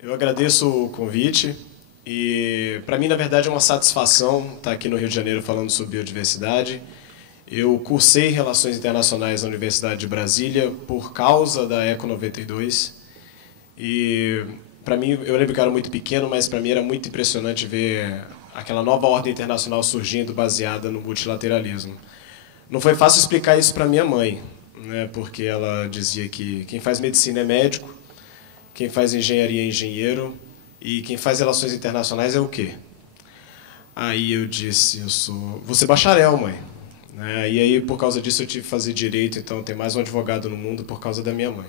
Eu agradeço o convite e, para mim, na verdade, é uma satisfação estar aqui no Rio de Janeiro falando sobre biodiversidade. Eu cursei Relações Internacionais na Universidade de Brasília por causa da Eco 92 e, para mim, eu lembro que eu era muito pequeno, mas para mim era muito impressionante ver aquela nova ordem internacional surgindo baseada no multilateralismo. Não foi fácil explicar isso para minha mãe, né, porque ela dizia que quem faz medicina é médico, quem faz engenharia é engenheiro e quem faz relações internacionais é o quê? Aí eu disse, vou ser bacharel, mãe. Né? E aí, por causa disso, eu tive que fazer direito, então tem mais um advogado no mundo por causa da minha mãe.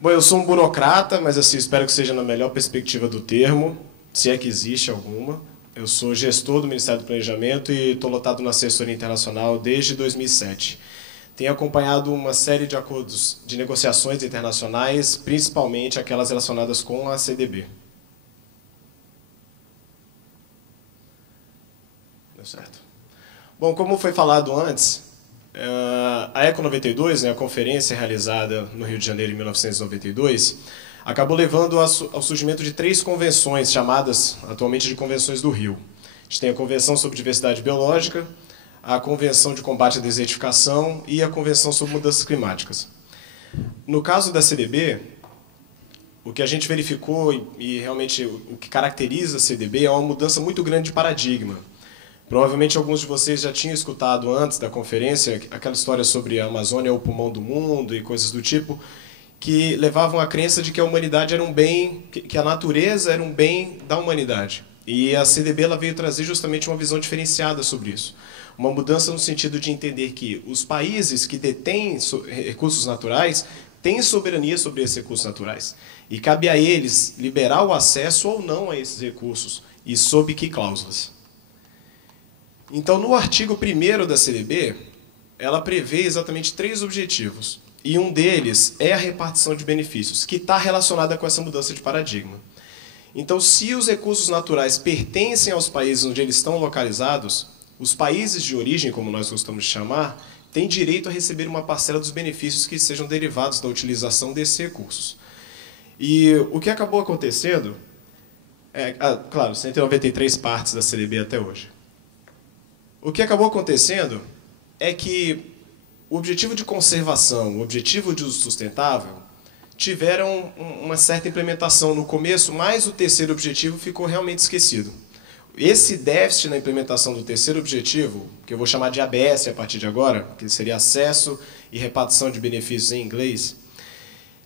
Bom, eu sou um burocrata, mas assim, espero que seja na melhor perspectiva do termo, se é que existe alguma. Eu sou gestor do Ministério do Planejamento e estou lotado na assessoria internacional desde 2007. Tenho acompanhado uma série de acordos de negociações internacionais, principalmente aquelas relacionadas com a CDB. Deu certo. Bom, como foi falado antes, a Eco 92, né, a conferência realizada no Rio de Janeiro em 1992, acabou levando ao surgimento de 3 convenções, chamadas atualmente de Convenções do Rio. A gente tem a Convenção sobre Diversidade Biológica, a Convenção de Combate à Desertificação e a Convenção sobre Mudanças Climáticas. No caso da CDB, o que a gente verificou e realmente o que caracteriza a CDB é uma mudança muito grande de paradigma. Provavelmente alguns de vocês já tinham escutado antes da conferência aquela história sobre a Amazônia é o pulmão do mundo e coisas do tipo, que levavam à crença de que a humanidade era um bem, que a natureza era um bem da humanidade. E a CDB ela veio trazer justamente uma visão diferenciada sobre isso. Uma mudança no sentido de entender que os países que detêm recursos naturais têm soberania sobre esses recursos naturais. E cabe a eles liberar o acesso ou não a esses recursos. E sob que cláusulas. Então, no artigo 1º da CDB, ela prevê exatamente 3 objetivos. E um deles é a repartição de benefícios, que está relacionada com essa mudança de paradigma. Então, se os recursos naturais pertencem aos países onde eles estão localizados, os países de origem, como nós gostamos de chamar, têm direito a receber uma parcela dos benefícios que sejam derivados da utilização desses recursos. E o que acabou acontecendo, claro, 193 partes da CDB até hoje. O que acabou acontecendo é que o objetivo de conservação, o objetivo de uso sustentável, tiveram uma certa implementação no começo, mas o terceiro objetivo ficou realmente esquecido. Esse déficit na implementação do terceiro objetivo, que eu vou chamar de ABS a partir de agora, que seria acesso e repartição de benefícios em inglês,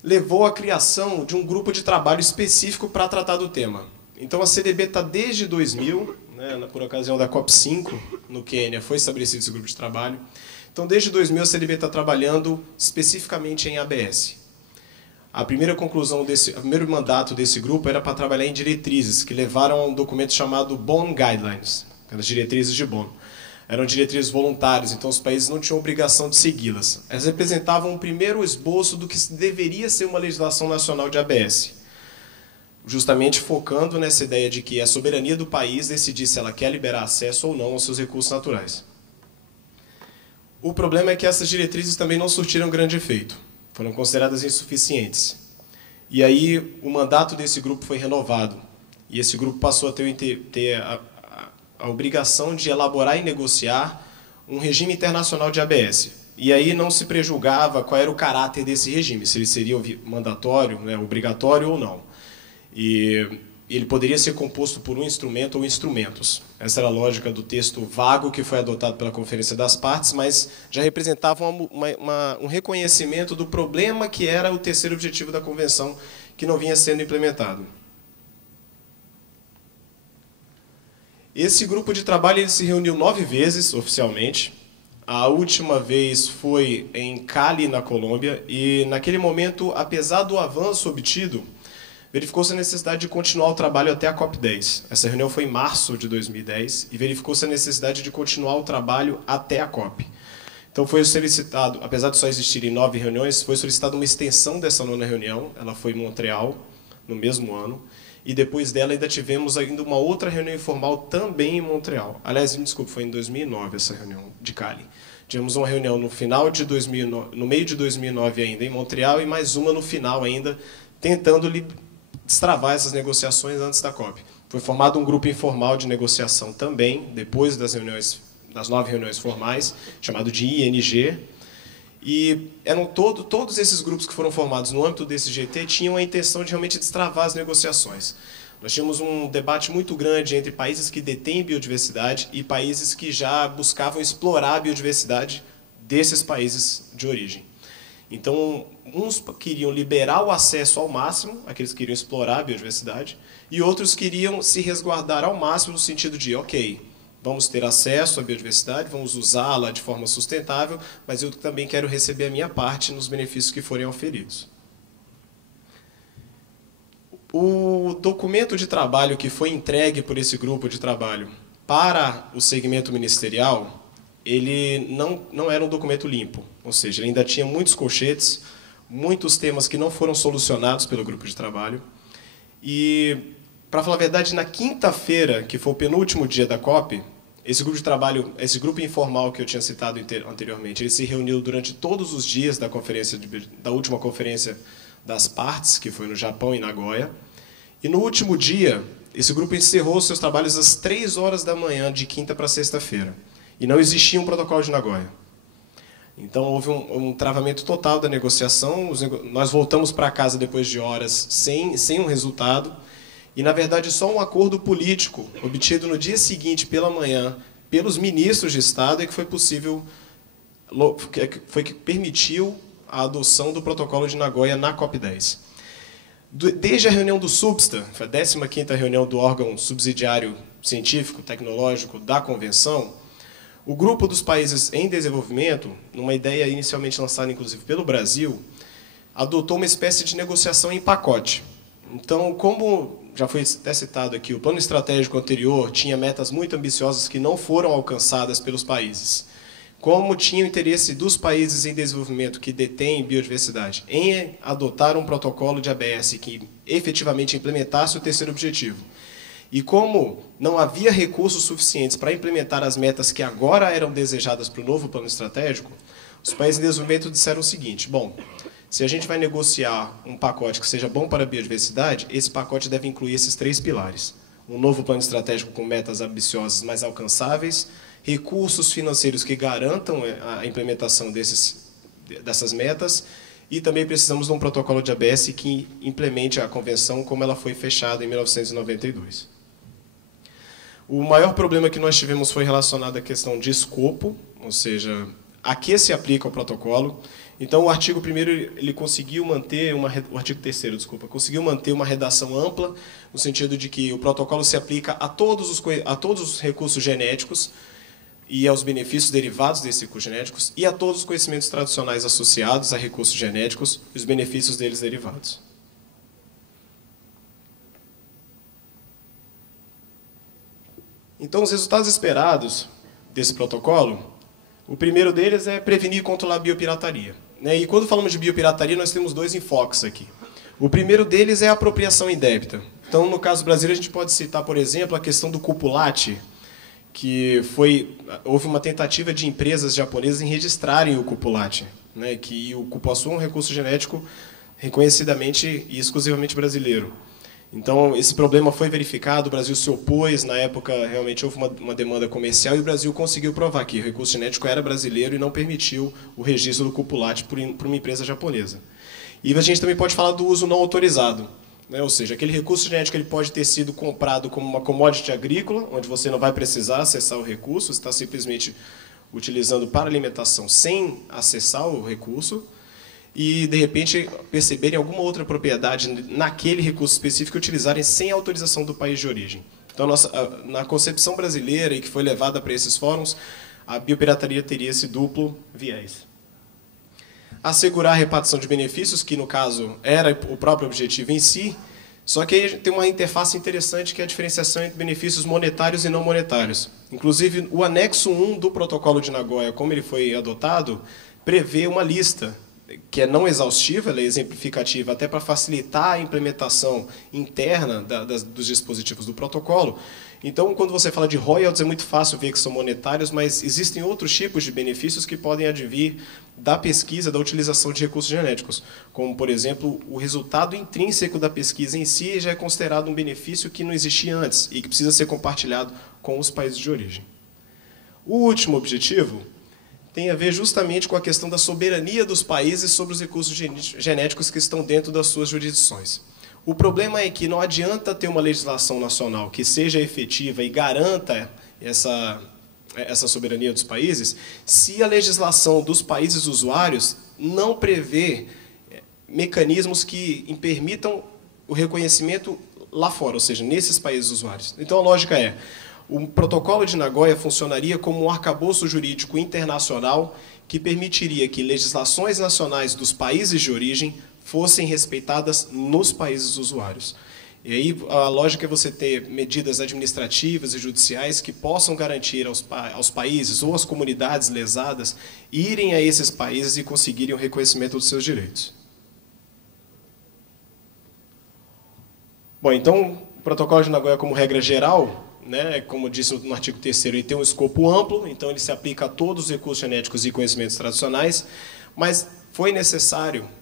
levou à criação de um grupo de trabalho específico para tratar do tema. Então a CDB está desde 2000, né, por ocasião da COP5, no Quênia, foi estabelecido esse grupo de trabalho. Então desde 2000 a CDB está trabalhando especificamente em ABS. A primeira conclusão o primeiro mandato desse grupo era para trabalhar em diretrizes, que levaram a um documento chamado Bonn Guidelines, as diretrizes de Bonn. Eram diretrizes voluntárias, então os países não tinham obrigação de segui-las. Elas representavam um primeiro esboço do que deveria ser uma legislação nacional de ABS, justamente focando nessa ideia de que é a soberania do país decidir se ela quer liberar acesso ou não aos seus recursos naturais. O problema é que essas diretrizes também não surtiram grande efeito. Foram consideradas insuficientes. E aí o mandato desse grupo foi renovado. E esse grupo passou a ter a obrigação de elaborar e negociar um regime internacional de ABS. E aí não se prejulgava qual era o caráter desse regime, se ele seria mandatório, né, obrigatório ou não. E ele poderia ser composto por um instrumento ou instrumentos. Essa era a lógica do texto vago que foi adotado pela Conferência das Partes, mas já representava um reconhecimento do problema que era o terceiro objetivo da Convenção, que não vinha sendo implementado. Esse grupo de trabalho ele se reuniu 9 vezes, oficialmente. A última vez foi em Cali, na Colômbia, e naquele momento, apesar do avanço obtido, verificou-se a necessidade de continuar o trabalho até a COP10. Essa reunião foi em março de 2010 e verificou-se a necessidade de continuar o trabalho até a COP. Então foi solicitado, apesar de só existirem 9 reuniões, foi solicitada uma extensão dessa 9ª reunião. Ela foi em Montreal, no mesmo ano. E depois dela ainda tivemos ainda uma outra reunião informal também em Montreal. Aliás, me desculpe, foi em 2009 essa reunião de Cali. Tivemos uma reunião no final de 2009, no meio de 2009 ainda em Montreal e mais uma no final ainda, tentando destravar essas negociações antes da COP. Foi formado um grupo informal de negociação também, depois das 9 reuniões formais, chamado de ING, e eram todos esses grupos que foram formados no âmbito desse GT tinham a intenção de realmente destravar as negociações. Nós tínhamos um debate muito grande entre países que detêm biodiversidade e países que já buscavam explorar a biodiversidade desses países de origem. Então, uns queriam liberar o acesso ao máximo, aqueles que queriam explorar a biodiversidade, e outros queriam se resguardar ao máximo no sentido de, ok, vamos ter acesso à biodiversidade, vamos usá-la de forma sustentável, mas eu também quero receber a minha parte nos benefícios que forem oferidos. O documento de trabalho que foi entregue por esse grupo de trabalho para o segmento ministerial, ele não era um documento limpo, ou seja, ele ainda tinha muitos colchetes, muitos temas que não foram solucionados pelo grupo de trabalho. E, para falar a verdade, na quinta-feira, que foi o penúltimo dia da COP, esse grupo de trabalho, esse grupo informal que eu tinha citado anteriormente, ele se reuniu durante todos os dias da última conferência das partes, que foi no Japão, em Nagoya. E no último dia, esse grupo encerrou seus trabalhos às 3 horas da manhã, de quinta para sexta-feira. E não existia um protocolo de Nagoya. Então, houve um travamento total da negociação. Nós voltamos para casa depois de horas sem um resultado. E, na verdade, só um acordo político obtido no dia seguinte, pela manhã, pelos ministros de Estado, é que foi possível, foi que permitiu a adoção do protocolo de Nagoya na COP10. Desde a reunião do SUBSTA, foi a 15ª reunião do órgão subsidiário científico, tecnológico da Convenção, o grupo dos países em desenvolvimento, numa ideia inicialmente lançada inclusive pelo Brasil, adotou uma espécie de negociação em pacote. Então, como já foi até citado aqui, o plano estratégico anterior tinha metas muito ambiciosas que não foram alcançadas pelos países. Como tinha o interesse dos países em desenvolvimento que detêm biodiversidade em adotar um protocolo de ABS que efetivamente implementasse o terceiro objetivo, e como não havia recursos suficientes para implementar as metas que agora eram desejadas para o novo plano estratégico, os países em desenvolvimento disseram o seguinte: bom, se a gente vai negociar um pacote que seja bom para a biodiversidade, esse pacote deve incluir esses 3 pilares. Um novo plano estratégico com metas ambiciosas, mas alcançáveis, recursos financeiros que garantam a implementação dessas metas, e também precisamos de um protocolo de ABS que implemente a convenção como ela foi fechada em 1992. O maior problema que nós tivemos foi relacionado à questão de escopo, ou seja, a que se aplica o protocolo. Então, o artigo 1º, ele conseguiu manter o artigo 3º, desculpa, conseguiu manter uma redação ampla, no sentido de que o protocolo se aplica a todos os recursos genéticos e aos benefícios derivados desses recursos genéticos e a todos os conhecimentos tradicionais associados a recursos genéticos e os benefícios deles derivados. Então, os resultados esperados desse protocolo, o primeiro deles é prevenir e controlar a biopirataria. E quando falamos de biopirataria, nós temos 2 enfoques aqui. O primeiro deles é a apropriação indébita. Então, no caso brasileiro, a gente pode citar, por exemplo, a questão do cupulate, que houve uma tentativa de empresas japonesas em registrarem o cupulate, que o cupuaçu é um recurso genético reconhecidamente e exclusivamente brasileiro. Então, esse problema foi verificado, o Brasil se opôs, na época realmente houve uma demanda comercial e o Brasil conseguiu provar que o recurso genético era brasileiro e não permitiu o registro do cupulate por uma empresa japonesa. E a gente também pode falar do uso não autorizado, ou seja, aquele recurso genético ele pode ter sido comprado como uma commodity agrícola, onde você não vai precisar acessar o recurso, você está simplesmente utilizando para alimentação sem acessar o recurso, e, de repente, perceberem alguma outra propriedade naquele recurso específico e utilizarem sem autorização do país de origem. Então, na concepção brasileira, e que foi levada para esses fóruns, a biopirataria teria esse duplo viés. Assegurar a repartição de benefícios, que, no caso, era o próprio objetivo em si, só que aí tem uma interface interessante, que é a diferenciação entre benefícios monetários e não monetários. Inclusive, o anexo 1 do protocolo de Nagoya, como ele foi adotado, prevê uma lista que é não exaustiva, ela é exemplificativa até para facilitar a implementação interna dos dispositivos do protocolo. Então, quando você fala de royalties, é muito fácil ver que são monetários, mas existem outros tipos de benefícios que podem advir da pesquisa, da utilização de recursos genéticos, como, por exemplo, o resultado intrínseco da pesquisa em si já é considerado um benefício que não existia antes e que precisa ser compartilhado com os países de origem. O último objetivo tem a ver justamente com a questão da soberania dos países sobre os recursos genéticos que estão dentro das suas jurisdições. O problema é que não adianta ter uma legislação nacional que seja efetiva e garanta essa soberania dos países, se a legislação dos países usuários não prevê mecanismos que permitam o reconhecimento lá fora, ou seja, nesses países usuários. Então, a lógica é, o Protocolo de Nagoya funcionaria como um arcabouço jurídico internacional que permitiria que legislações nacionais dos países de origem fossem respeitadas nos países usuários. E aí a lógica é você ter medidas administrativas e judiciais que possam garantir aos países ou às comunidades lesadas irem a esses países e conseguirem o reconhecimento dos seus direitos. Bom, então, o Protocolo de Nagoya, como regra geral, né, como disse no artigo 3º, ele tem um escopo amplo, então ele se aplica a todos os recursos genéticos e conhecimentos tradicionais, mas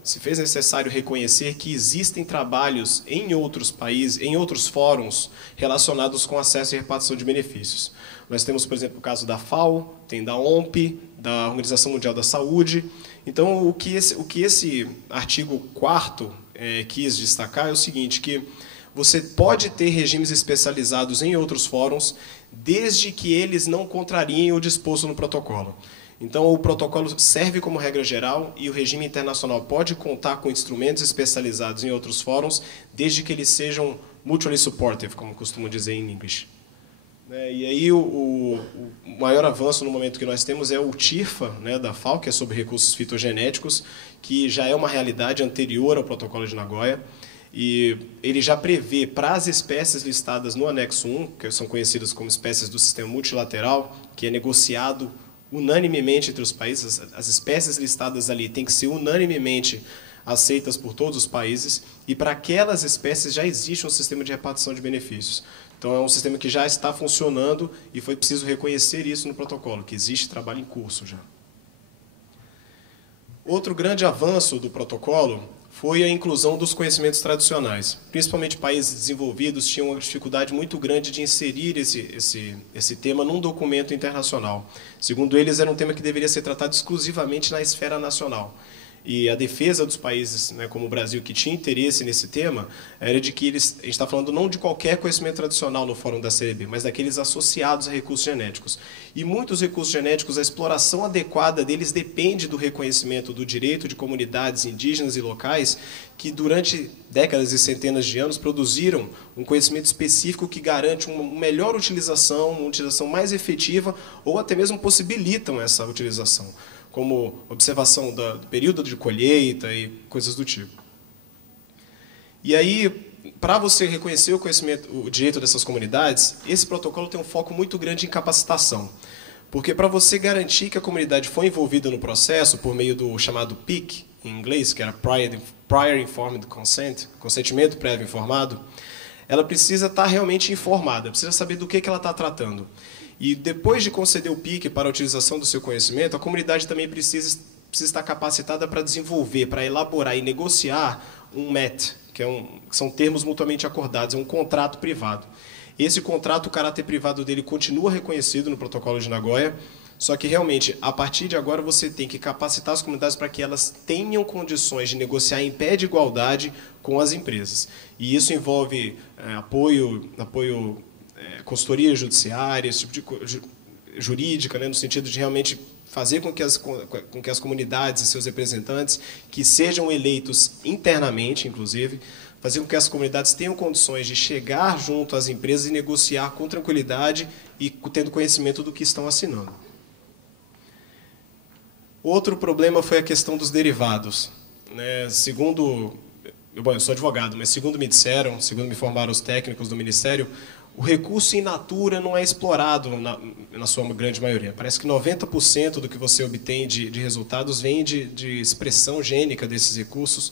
se fez necessário reconhecer que existem trabalhos em outros países, em outros fóruns, relacionados com acesso e repartição de benefícios. Nós temos, por exemplo, o caso da FAO, tem da OMP, da Organização Mundial da Saúde. Então, o que esse artigo 4º quis destacar é o seguinte, que você pode ter regimes especializados em outros fóruns, desde que eles não contrariem o disposto no protocolo. Então, o protocolo serve como regra geral e o regime internacional pode contar com instrumentos especializados em outros fóruns, desde que eles sejam mutually supportive, como costumam dizer em inglês. E aí, o maior avanço no momento que nós temos é o TIRFA, né, da FAO, que é sobre recursos fitogenéticos, que já é uma realidade anterior ao Protocolo de Nagoya. E ele já prevê para as espécies listadas no anexo 1, que são conhecidas como espécies do sistema multilateral, que é negociado unanimemente entre os países, as espécies listadas ali têm que ser unanimemente aceitas por todos os países, e para aquelas espécies já existe um sistema de repartição de benefícios. Então, é um sistema que já está funcionando e foi preciso reconhecer isso no protocolo, que existe trabalho em curso já. Outro grande avanço do protocolo foi a inclusão dos conhecimentos tradicionais. Principalmente países desenvolvidos tinham uma dificuldade muito grande de inserir esse tema num documento internacional. Segundo eles, era um tema que deveria ser tratado exclusivamente na esfera nacional. E a defesa dos países, né, como o Brasil, que tinha interesse nesse tema, era de que a gente está falando não de qualquer conhecimento tradicional no Fórum da CEB, mas daqueles associados a recursos genéticos. E muitos recursos genéticos, a exploração adequada deles depende do reconhecimento do direito de comunidades indígenas e locais que, durante décadas e centenas de anos, produziram um conhecimento específico que garante uma melhor utilização, uma utilização mais efetiva, ou até mesmo possibilitam essa utilização, como observação do período de colheita e coisas do tipo. E aí, para você reconhecer o direito dessas comunidades, esse protocolo tem um foco muito grande em capacitação. Porque para você garantir que a comunidade foi envolvida no processo, por meio do chamado PIC, em inglês, que era Prior Informed Consent, consentimento prévio informado, ela precisa estar realmente informada, precisa saber do que ela está tratando. E depois de conceder o PIC para a utilização do seu conhecimento, a comunidade também precisa estar capacitada para desenvolver, para elaborar e negociar um MET, que são termos mutuamente acordados, é um contrato privado. Esse contrato, o caráter privado dele continua reconhecido no Protocolo de Nagoya, só que realmente, a partir de agora, você tem que capacitar as comunidades para que elas tenham condições de negociar em pé de igualdade com as empresas. E isso envolve consultoria judiciária, esse tipo de jurídica, né, no sentido de realmente fazer com que as comunidades e seus representantes, que sejam eleitos internamente, inclusive, fazer com que as comunidades tenham condições de chegar junto às empresas e negociar com tranquilidade e tendo conhecimento do que estão assinando. Outro problema foi a questão dos derivados. Bom, eu sou advogado, mas segundo me disseram, segundo me informaram os técnicos do Ministério, o recurso in natura não é explorado na sua grande maioria. Parece que 90% do que você obtém de resultados vem de expressão gênica desses recursos.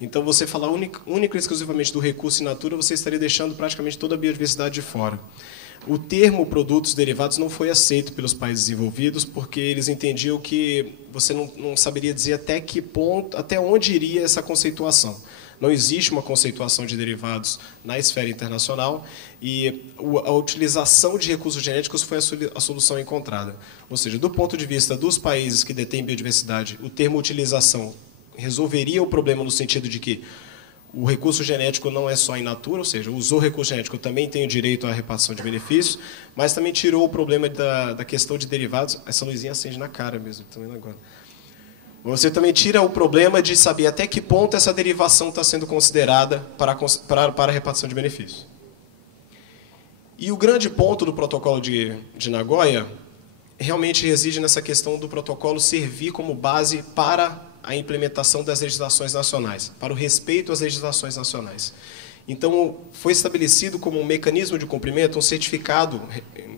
Então, você falar única e exclusivamente do recurso in natura, você estaria deixando praticamente toda a biodiversidade de fora. o termo produtos derivados não foi aceito pelos países desenvolvidos, porque eles entendiam que você não saberia dizer até que ponto, até onde iria essa conceituação. Não existe uma conceituação de derivados na esfera internacional e a utilização de recursos genéticos foi a solução encontrada. Ou seja, do ponto de vista dos países que detêm biodiversidade, o termo utilização resolveria o problema no sentido de que o recurso genético não é só in natura, ou seja, usou o recurso genético, eu também tenho direito à repartição de benefícios, mas também tirou o problema da questão de derivados. Essa luzinha acende na cara mesmo, estou vendo agora. Você também tira o problema de saber até que ponto essa derivação está sendo considerada para a repartição de benefícios. E o grande ponto do protocolo de Nagoya realmente reside nessa questão do protocolo servir como base para a implementação das legislações nacionais, para o respeito às legislações nacionais. Então, foi estabelecido como um mecanismo de cumprimento, um certificado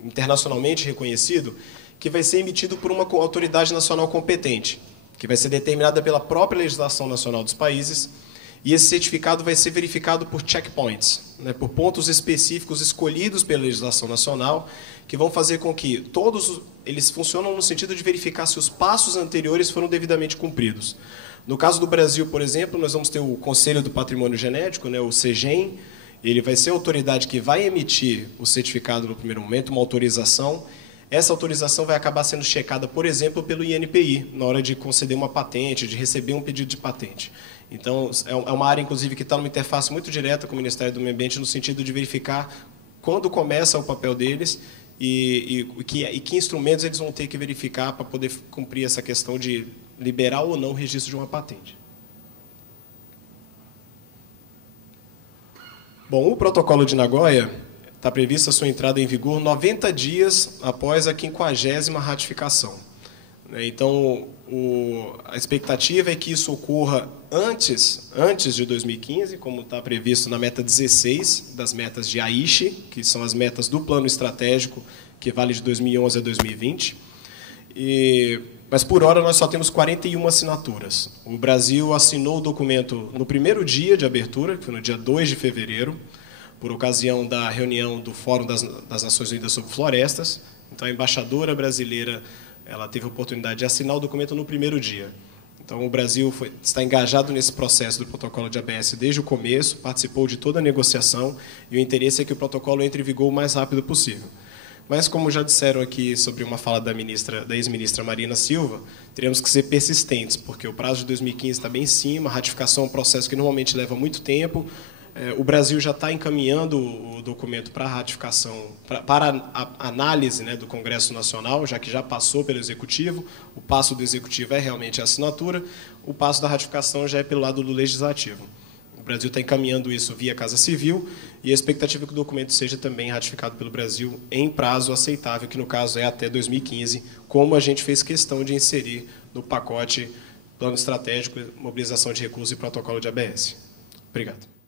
internacionalmente reconhecido, que vai ser emitido por uma autoridade nacional competente, que vai ser determinada pela própria legislação nacional dos países, e esse certificado vai ser verificado por checkpoints, né, por pontos específicos escolhidos pela legislação nacional, que vão fazer com que todos eles funcionam no sentido de verificar se os passos anteriores foram devidamente cumpridos. No caso do Brasil, por exemplo, nós vamos ter o Conselho do Patrimônio Genético, né, o CEGEM, ele vai ser a autoridade que vai emitir o certificado no primeiro momento, uma autorização. Essa autorização vai acabar sendo checada, por exemplo, pelo INPI, na hora de conceder uma patente, de receber um pedido de patente. Então, é uma área, inclusive, que está numa interface muito direta com o Ministério do Meio Ambiente, no sentido de verificar quando começa o papel deles e que instrumentos eles vão ter que verificar para poder cumprir essa questão de liberar ou não o registro de uma patente. Bom, o protocolo de Nagoya está prevista a sua entrada em vigor 90 dias após a 50ª ratificação. Então, a expectativa é que isso ocorra antes de 2015, como está previsto na meta 16 das metas de Aichi, que são as metas do plano estratégico, que vale de 2011 a 2020. Mas, por hora, nós só temos 41 assinaturas. O Brasil assinou o documento no primeiro dia de abertura, que foi no dia 2 de fevereiro, por ocasião da reunião do Fórum das Nações Unidas sobre Florestas. Então, a embaixadora brasileira ela teve a oportunidade de assinar o documento no primeiro dia. Então, o Brasil está engajado nesse processo do protocolo de ABS desde o começo, participou de toda a negociação, e o interesse é que o protocolo entre em vigor o mais rápido possível. Mas, como já disseram aqui sobre uma fala da ex-ministra Marina Silva, teremos que ser persistentes, porque o prazo de 2015 está bem em cima, a ratificação é um processo que normalmente leva muito tempo. O Brasil já está encaminhando o documento para ratificação, para a análise, né, do Congresso Nacional, já que já passou pelo Executivo. O passo do Executivo é realmente a assinatura, o passo da ratificação já é pelo lado do Legislativo. O Brasil está encaminhando isso via Casa Civil e a expectativa é que o documento seja também ratificado pelo Brasil em prazo aceitável, que no caso é até 2015, como a gente fez questão de inserir no pacote Plano Estratégico, Mobilização de Recursos e Protocolo de ABS. Obrigado.